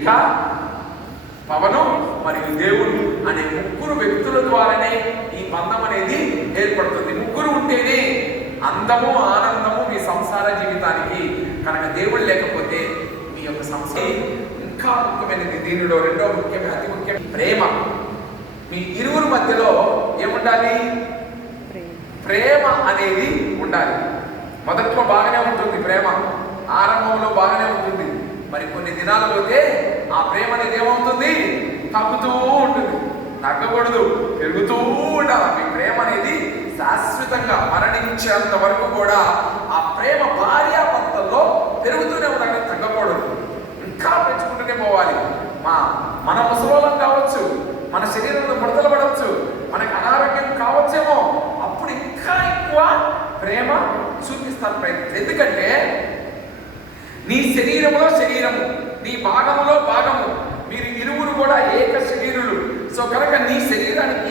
ఇంకా పవను మరియు దేవుడు అనే ముగ్గురు వ్యక్తుల ద్వారానే ఈ బంధం అనేది ఏర్పడుతుంది. ముగ్గురు ఉంటేనే అందము ఆనందము మీ సంసార జీవితానికి. కనుక దేవుడు లేకపోతే మీ యొక్క సంసారం ఇంకా ముఖ్యమైనది. దీనిలో రెండో ముఖ్యమైన అతి ముఖ్యం ప్రేమ. మీ ఇరువురు మధ్యలో ఏముండాలి? ప్రేమ అనేది ఉండాలి. మొదట్లో బాగానే ఉంటుంది ప్రేమ, ఆరంభంలో బాగానే ఉంటుంది. మరి కొన్ని దినాలు పోతే ఆ ప్రేమ అనేది ఏమవుతుంది? తగ్గుతూ ఉంటుంది. తగ్గకూడదు, పెరుగుతూ ఉండాలి. మీ ప్రేమ అనేది శాశ్వతంగా మరణించేంత వరకు కూడా ఆ ప్రేమ భార్యాభర్తల్లో పెరుగుతూనే ఉండాలి, తగ్గకూడదు. ఇంకా పెంచుకుంటూనే పోవాలి. మన ముసలోళం కావచ్చు, మన శరీరంలో ముడతలు పడవచ్చు, మనకు అనారోగ్యం కావచ్చేమో, అప్పుడు ఇంకా ఎక్కువ ప్రేమ చూపిస్తాను ప్రయత్నం. ఎందుకంటే నీ శరీరములో శరీరము, నీ భాగములో భాగము, మీరు ఇరువురు కూడా ఏక శరీరులు. సో కనుక నీ శరీరానికి